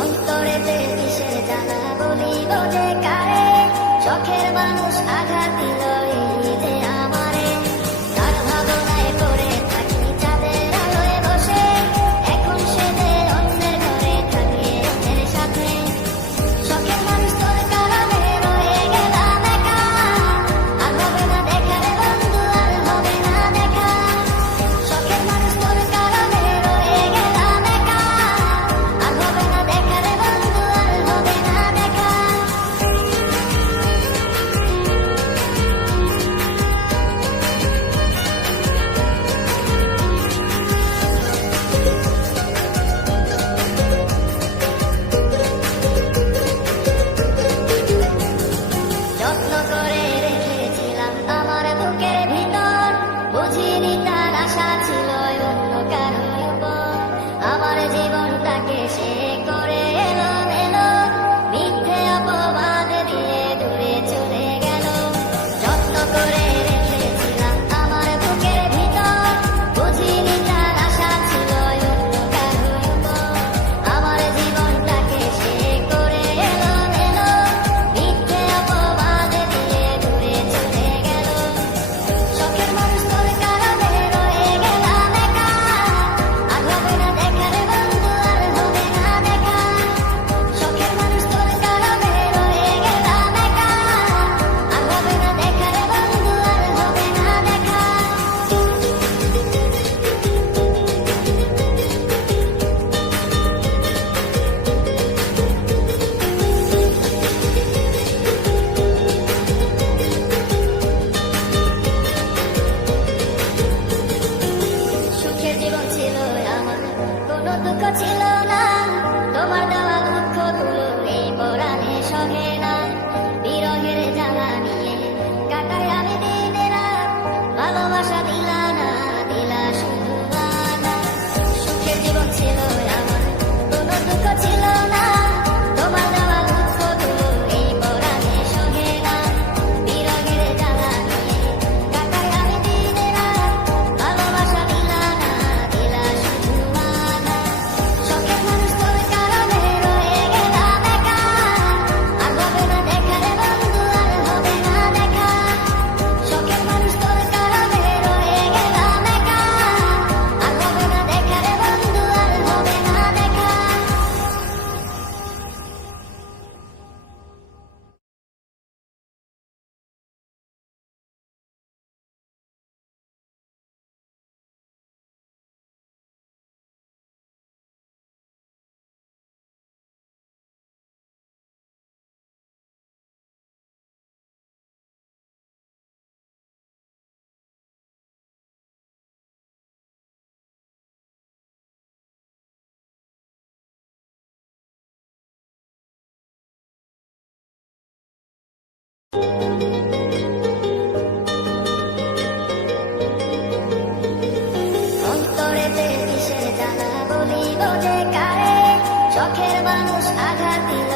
অন্তরেতে কিসের জ্বালা বলিব যে কারে, শখের মানুষ আঘাত দিল এই যে আমারে। তার ভাবনায় পড়ে থাকি চাঁদের আলোয় বসে, এখন সে যে অন্যের ঘরে থাকে অন্যের সাথে। শখের মানুষ তোর কারণে রয়ে গেলাম একা, আর হবে না দেখা রে বন্ধু, আর হবে না দেখা। শখের মানুষ তোর কারণে রয়ে গেলাম একা, আর হবে না দেখা রে বন্ধু, আর হবে না দেখা। যত্ন করে রেখেছিলাম আমার বুকের ভিতর, বুঝিনি তার আশা ছিল অন্য কারোর উপর। আমার জীবনটাকে সে করে এলো মেলো, মিথ্যে অপবাদ দিয়ে দূরে চলে গেল। যত্ন করে রেখেছিলাম আমার বুকের ভিতর, বুঝিনি তার আশা ছিল অন্য কারোর উপর। আমার জীবনটাকে সে করে এলো মেলো, মিথ্যে অপবাদ দিয়ে দূরে চলে গেল। শখের মানুষ তোর কারণে রয়ে গেলাম একা, আর হবে না দেখা রে বন্ধু, আর হবে না দেখা। শখের মানুষ তোর কারণে রয়ে গেলাম একা, আর হবে না দেখা রে বন্ধু, আর হবে না দেখা। সুখের জীবন ছিল আমার, কোনো দুঃখ ছিল না। তোমার দেওয়া দুঃখগুলো এই পরাণে সহে না। বিরহের জ্বালা নিয়ে কাটাই আমি দিনে রাত, ভালোবাসা দিলা না, দিলা শুধু বাধা। সুখের জীবন ছিল আমার, কোনো দুঃখ ছিল না। তোমার দেওয়া দুঃখগুলো এই পরাণে সহে না। বিরহের জ্বালা নিয়ে কাটাই আমি দিনে রাত, ভালোবাসা দিলা না, দিলা শুধু বাধা। শখের মানুষ তোর কারণে রয়ে গেলাম একা, আর হবে না দেখা রে বন্ধু, আর হবে না দেখা। শখের মানুষ তোর কারণে রয়ে গেলাম একা, আর হবে না দেখা রে বন্ধু, আর হবে না দেখা। অন্তরেতে কিসের জ্বালা বলিব যে কারে, শখের মানুষ আঘাত দিল